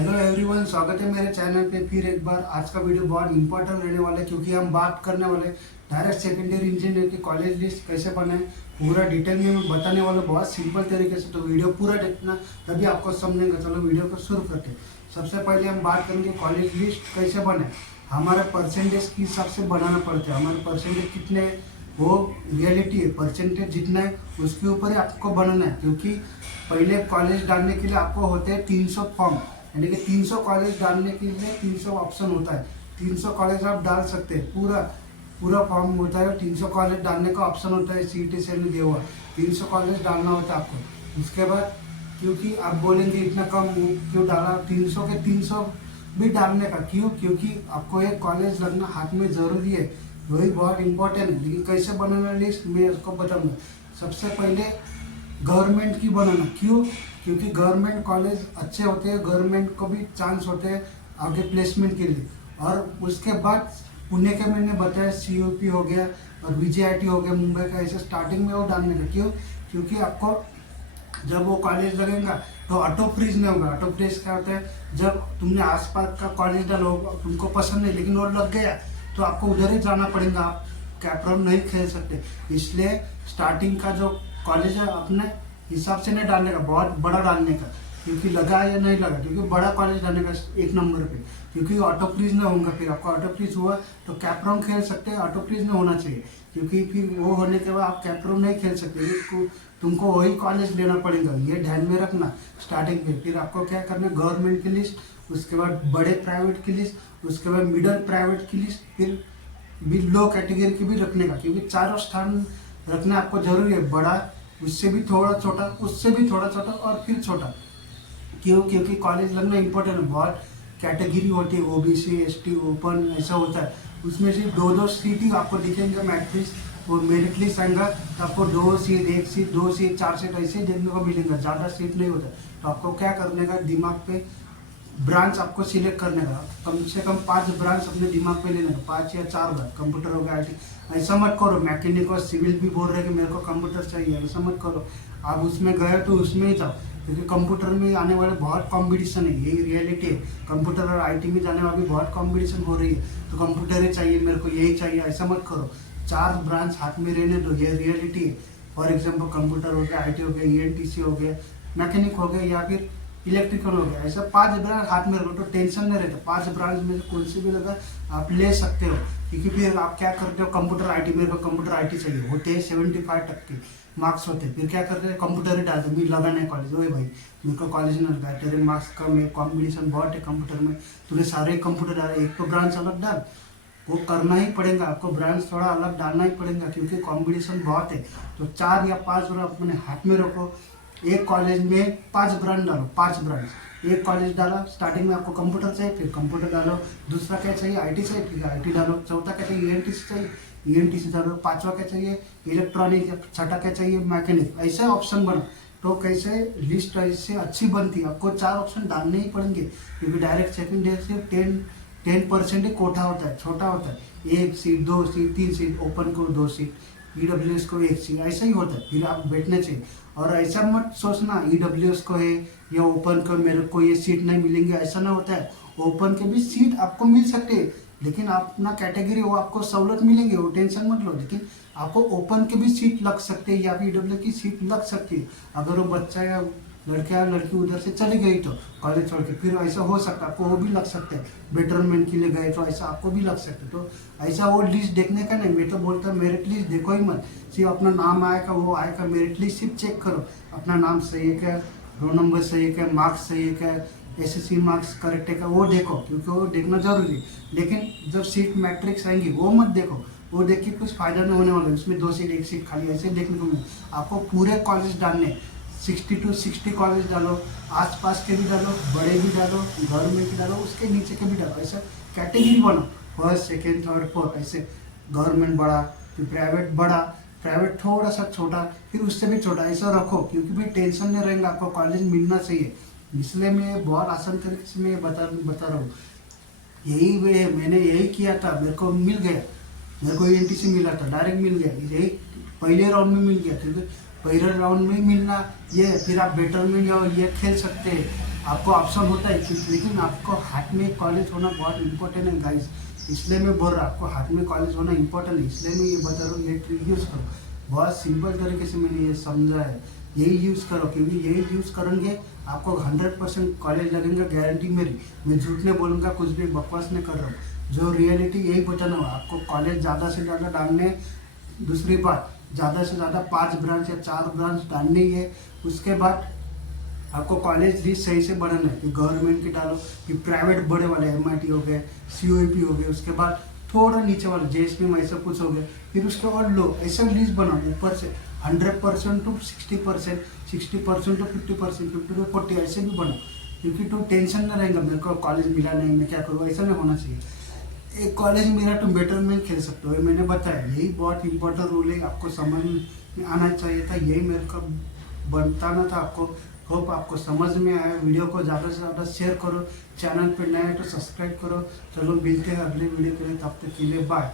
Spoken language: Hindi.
हेलो एवरीवन, स्वागत है मेरे चैनल पे फिर एक बार। आज का वीडियो बहुत इंपॉर्टेंट रहने वाला है क्योंकि हम बात करने वाले डायरेक्ट सेकेंडरी इंजीनियर की कॉलेज लिस्ट कैसे बनाएं, पूरा डिटेल में मैं बताने वाला बहुत सिंपल तरीके से। तो वीडियो पूरा देखना, तभी आपको समझेंगे। चलो वीडियो को शुरू करते हैं। सबसे पहले हम बात करेंगे कॉलेज लिस्ट कैसे बने। हमारा परसेंटेज के हिसाब से बनाना पड़ता है। हमारे परसेंटेज कितने हैं वो रियलिटी है, परसेंटेज जितना है उसके ऊपर ही आपको बनाना है। क्योंकि पहले कॉलेज डालने के लिए आपको होते हैं 300 फॉर्म, यानी कि 300 कॉलेज डालने के लिए 300 ऑप्शन होता है। 300 कॉलेज आप डाल सकते हैं, पूरा पूरा फॉर्म होता है। 300 कॉलेज डालने का ऑप्शन होता है, सीटी से दिया हुआ 300 कॉलेज डालना होता है आपको। उसके बाद क्योंकि आप बोलेंगे इतना कम क्यों डाला, 300 के 300 भी डालने का क्यों, क्योंकि आपको एक कॉलेज लगना हाथ में ज़रूरी है, वही बहुत इंपॉर्टेंट है। लेकिन कैसे बनाना लिस्ट मैं उसको बताऊंगा। सबसे पहले गवर्नमेंट की बनाना, क्यों, क्योंकि गवर्नमेंट कॉलेज अच्छे होते हैं, गवर्नमेंट को भी चांस होते हैं आगे प्लेसमेंट के लिए। और उसके बाद पुणे के मैंने बताया CUP हो गया और VJIT हो गया मुंबई का, ऐसे स्टार्टिंग में वो डालने का। क्यों, क्योंकि आपको जब वो कॉलेज लगेगा तो ऑटो फ्रीज नहीं होगा। ऑटो फ्रीज क्या होता है, जब तुमने आसपास का कॉलेज डालो तुमको पसंद नहीं लेकिन वो लग गया तो आपको उधर ही जाना पड़ेगा, आप कैपराउंड नहीं खेल सकते। इसलिए स्टार्टिंग का जो कॉलेज है अपने हिसाब से नहीं डालने का, बहुत बड़ा डालने का, क्योंकि लगा या नहीं लगा, क्योंकि बड़ा कॉलेज डालने का एक नंबर पे, क्योंकि ऑटो फ्रीज नहीं होगा। फिर आपको ऑटो फ्रीज हुआ तो कैपराउंड खेल सकते हैं, ऑटो फ्रीज नहीं होना चाहिए, क्योंकि फिर वो होने के बाद आप कैपराउंड नहीं खेल सकते। तुमको वही कॉलेज लेना पड़ेगा, ये ध्यान में रखना स्टार्टिंग पे। फिर आपको क्या करना है, गवर्नमेंट की लिस्ट, उसके बाद बड़े प्राइवेट की लिस्ट, उसके बाद मिडिल प्राइवेट की लिस्ट, फिर भी लो कैटेगरी की भी रखने का, क्योंकि चारों स्थान रखना आपको जरूरी है। बड़ा, उससे भी थोड़ा छोटा, उससे भी थोड़ा छोटा और फिर छोटा। क्यों, क्योंकि कॉलेज लगना इंपॉर्टेंट है। बहुत कैटेगरी होती है, OBC ST ओपन ऐसा होता है। उसमें से दो सीट ही आपको दिखेंगे मैट्रिक्स और मेरिट लिस्ट आएगा तो आपको 2 सीट, 1 सीट, 2 सीट, 4 सीट ऐसे ही देखने को मिलेंगे, ज़्यादा सीट नहीं होता। तो आपको क्या करने का, दिमाग पे ब्रांच आपको सिलेक्ट करने का, कम से कम 5 ब्रांच अपने दिमाग पे लेने का, 5 या 4 ब्रांच। कंप्यूटर हो गया, IT, ऐसा मत करो। मैकेनिक और सिविल भी बोल रहे कि मेरे को कंप्यूटर चाहिए, ऐसा मत करो। आप उसमें गए तो उसमें ही जाओ, क्योंकि कंप्यूटर में आने वाले बहुत कंपटीशन है, यही रियलिटी है। कंप्यूटर और IT में जाने वाली बहुत कंपटीशन हो रही है, तो कंप्यूटर ही चाहिए मेरे को, यही चाहिए, ऐसा मत करो। 4 ब्रांच हाथ में रहने दो, ये रियलिटी है। फॉर एग्जाम्पल कंप्यूटर हो गया, IT हो गया, ENTC हो गया, मैकेनिक हो गया या फिर इलेक्ट्रिकल हो गया, ऐसा 5 ब्रांच हाथ में रखो तो टेंशन नहीं रहता। 5 ब्रांच में से कौन सी भी लगा आप ले सकते हो, क्योंकि फिर आप क्या करते हो, कंप्यूटर IT, मेरे को कंप्यूटर IT चाहिए, होते हैं 75% मार्क्स होते हैं। फिर क्या करते हैं, कंप्यूटर ही डालते, मुझे लगा नहीं कॉलेज, ओए भाई मेरे को कॉलेज नहीं लगा, तेरे मार्क्स कम है, कॉम्पिटिशन बहुत है कंप्यूटर में, तूने सारे कंप्यूटर डाले, एक तो ब्रांच अलग डाल। वो करना ही पड़ेगा आपको, ब्रांच थोड़ा अलग डालना ही पड़ेगा, क्योंकि कंपटीशन बहुत है। तो 4 या 5 ब्रांच अपने हाथ में रखो। एक कॉलेज में 5 ब्रांच डालो, 5 ब्रांच। एक कॉलेज डाला, स्टार्टिंग में आपको कंप्यूटर चाहिए, फिर कंप्यूटर डालो। दूसरा क्या चाहिए, IT चाहिए, फिर IT डालो। चौथा क्या चाहिए, ENTC चाहिए, ENTC डालो। पांचवा क्या चाहिए, इलेक्ट्रॉनिक। छठा क्या चाहिए, मैकेनिक। ऐसे ऑप्शन बनो तो कैसे लिस्ट ऐसे अच्छी बनती है। आपको 4 ऑप्शन डालने ही पड़ेंगे, क्योंकि डायरेक्ट सेकंड ईयर से 10% ही कोटा होता है, छोटा होता है। 1 सीट, 2 सीट, 3 सीट, ओपन को 2 सीट, EWS को 1 सीट, ऐसा ही होता है। फिर आप बैठने चाहिए। और ऐसा मत सोचना EWS को है या ओपन को मेरे को ये सीट नहीं मिलेंगे, ऐसा ना होता है। ओपन के भी सीट आपको मिल सकते हैं, लेकिन अपना कैटेगरी वो आपको सहूलत मिलेंगे, वो टेंशन मत लो। लेकिन आपको ओपन के भी सीट लग सकते हैं या फिर EWS की सीट लग सकती है, अगर वो बच्चा या लड़का या लड़की उधर से चली गई तो कॉलेज छोड़ के, फिर ऐसा हो सकता है आपको वो भी लग सकते हैं। बेटरमेंट के लिए गए तो ऐसा आपको भी लग सकते है। तो ऐसा वो लिस्ट देखने का नहीं, मैं तो बोलता मेरिट लिस्ट देखो ही मत, सिर्फ अपना नाम आएगा वो आएगा। मेरिट लिस्ट सिर्फ चेक करो, अपना नाम सही है क्या, रोल नंबर सही है क्या, मार्क्स सही है क्या, SSC मार्क्स करेक्ट है क्या, वो देखो, क्योंकि वो देखना जरूरी है। लेकिन जब सीट मैट्रिक्स आएंगी वो मत देखो, वो देख के कुछ फायदा नहीं होने वाला। उसमें 2 सीट, 1 सीट खाली ऐसे देखने को मिले। आपको पूरे कॉलेज डालने, 60 to 60 कॉलेज डालो, आसपास के भी डालो, बड़े भी डालो, गवर्नमेंट के डालो, उसके नीचे के भी डालो। ऐसा कैटेगरी बनो, फर्स्ट, सेकेंड, थर्ड, फोर्थ, ऐसे। गवर्नमेंट बड़ा, फिर प्राइवेट बड़ा, प्राइवेट थोड़ा सा छोटा, फिर उससे भी छोटा, ऐसा रखो। क्योंकि फिर टेंशन नहीं रहेगा, आपको कॉलेज मिलना चाहिए। इसलिए मैं बहुत आसान तरीके से मैं बता रहा हूँ। यही वे है, मैंने यही किया था, मेरे को मिल गया। मेरे को ENTC मिला था, डायरेक्ट मिल गया, यही पहले राउंड में मिल गया। क्योंकि पहले राउंड में मिलना ये, फिर आप बेटर में जाओ, ये खेल सकते हैं। आपको ऑप्शन होता है लेकिन आपको हाथ में कॉलेज होना बहुत इंपॉर्टेंट है गाइस। इसलिए मैं बोल रहा हूँ आपको हाथ में कॉलेज होना इंपॉर्टेंट है, इसलिए मैं ये बता रहा हूँ ये ट्रिक यूज़ करो। बहुत सिंपल तरीके से मैंने ये समझा है, यही यूज़ करो क्योंकि यही यूज़ करेंगे आपको 100% कॉलेज लगेगा, गारंटी मेरी। मैं झूठ नहीं बोलूँगा, कुछ भी बकवास नहीं कर रहा हूँ, जो रियलिटी यही बताना हुआ आपको। कॉलेज ज़्यादा से ज़्यादा डालने, दूसरी बात ज़्यादा से ज़्यादा 5 ब्रांच या 4 ब्रांच डालनी है। उसके बाद आपको कॉलेज लिस्ट सही से बढ़ाना है कि गवर्नमेंट की डालो कि प्राइवेट बड़े वाले MIT हो गए, COEP हो गए, उसके बाद थोड़ा नीचे वाले JSP में ऐसा कुछ हो गया, फिर उसके बाद लो ऐसा लिस्ट बनाओ ऊपर से 100% टू 60%, 60% टू 50%, 50 टू 40 ऐसे भी बनाओ, क्योंकि तो टेंशन ना रहेगा मेरे को कॉलेज मिला नहीं मैं क्या करूँ, ऐसा नहीं होना चाहिए। एक कॉलेज मिला तो बेटरमेंट खेल सकते हो, ये मैंने बताया, यही बहुत इंपॉर्टेंट रूल है, आपको समझ में आना चाहिए था, यही मेरे को बताना था आपको। होप आपको समझ में आया। वीडियो को ज़्यादा से ज़्यादा शेयर करो, चैनल पर नए हैं तो सब्सक्राइब करो। चलो मिलते हैं अगले वीडियो के लिए, तब तक के लिए बाय।